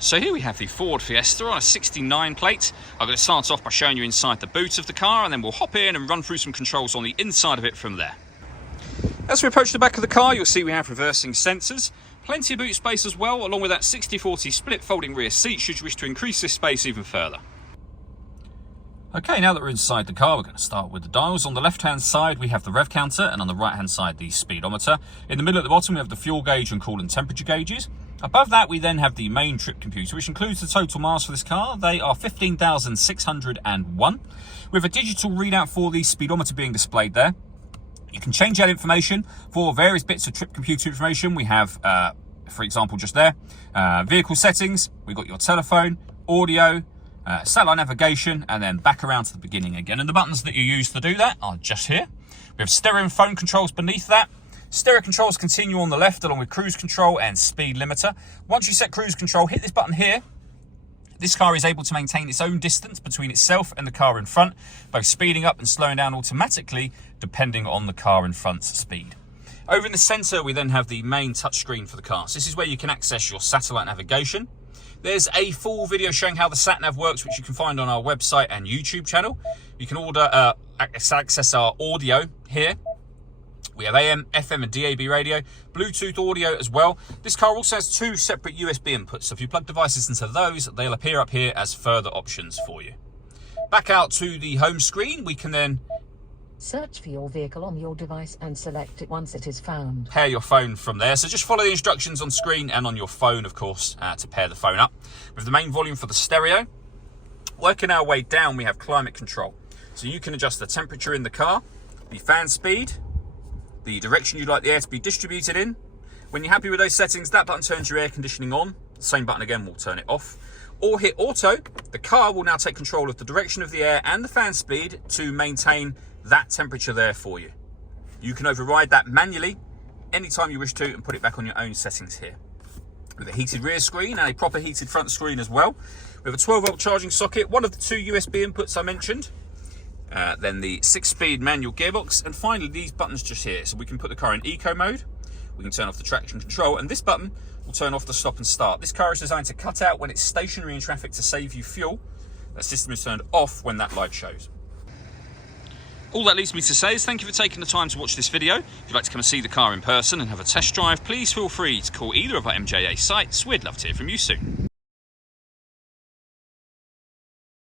So here we have the Ford Fiesta on a 69 plate. I'm going to start off by showing you inside the boot of the car, and then we'll hop in and run through some controls on the inside of it from there. As we approach the back of the car, you'll see we have reversing sensors, plenty of boot space as well, along with that 60/40 split folding rear seat should you wish to increase this space even further. Okay, now that we're inside the car, we're going to start with the dials. On the left-hand side, we have the rev counter, and on the right-hand side, the speedometer. In the middle at the bottom, we have the fuel gauge and coolant temperature gauges. Above that, we then have the main trip computer, which includes the total miles for this car. They are 15,601. We have a digital readout for the speedometer being displayed there. You can change that information for various bits of trip computer information. We have, for example, just there, vehicle settings. We've got your telephone, audio, satellite navigation, and then back around to the beginning again. And the buttons that you use to do that are just here. We have stereo and phone controls beneath that. Stereo controls continue on the left, along with cruise control and speed limiter. Once you set cruise control, hit this button here. This car is able to maintain its own distance between itself and the car in front, both speeding up and slowing down automatically, depending on the car in front's speed. Over in the centre, we then have the main touchscreen for the car. So this is where you can access your satellite navigation. There's a full video showing how the sat-nav works, which you can find on our website and YouTube channel. You can access our audio here. We have AM, FM and DAB radio, Bluetooth audio as well. This car also has two separate USB inputs, so if you plug devices into those, they'll appear up here as further options for you. Back out to the home screen, we can then search for your vehicle on your device and select it once it is found. Pair your phone from there. So just follow the instructions on screen and on your phone, of course, to pair the phone up. With the main volume for the stereo. Working our way down, we have climate control. So you can adjust the temperature in the car, the fan speed, the direction you'd like the air to be distributed in. When you're happy with those settings, that button turns your air conditioning on. The same button again will turn it off. Or hit auto. The car will now take control of the direction of the air and the fan speed to maintain that temperature there for you. You can override that manually anytime you wish to and put it back on your own settings here. With a heated rear screen and a proper heated front screen as well. We have a 12-volt charging socket, one of the two USB inputs I mentioned. Then the 6-speed manual gearbox, and finally these buttons just here. So we can put the car in eco mode, we can turn off the traction control, and this button will turn off the stop and start. This car is designed to cut out when it's stationary in traffic to save you fuel. That system is turned off when that light shows. All that leaves me to say is thank you for taking the time to watch this video. If you'd like to come and see the car in person and have a test drive, please feel free to call either of our MJA sites. We'd love to hear from you soon.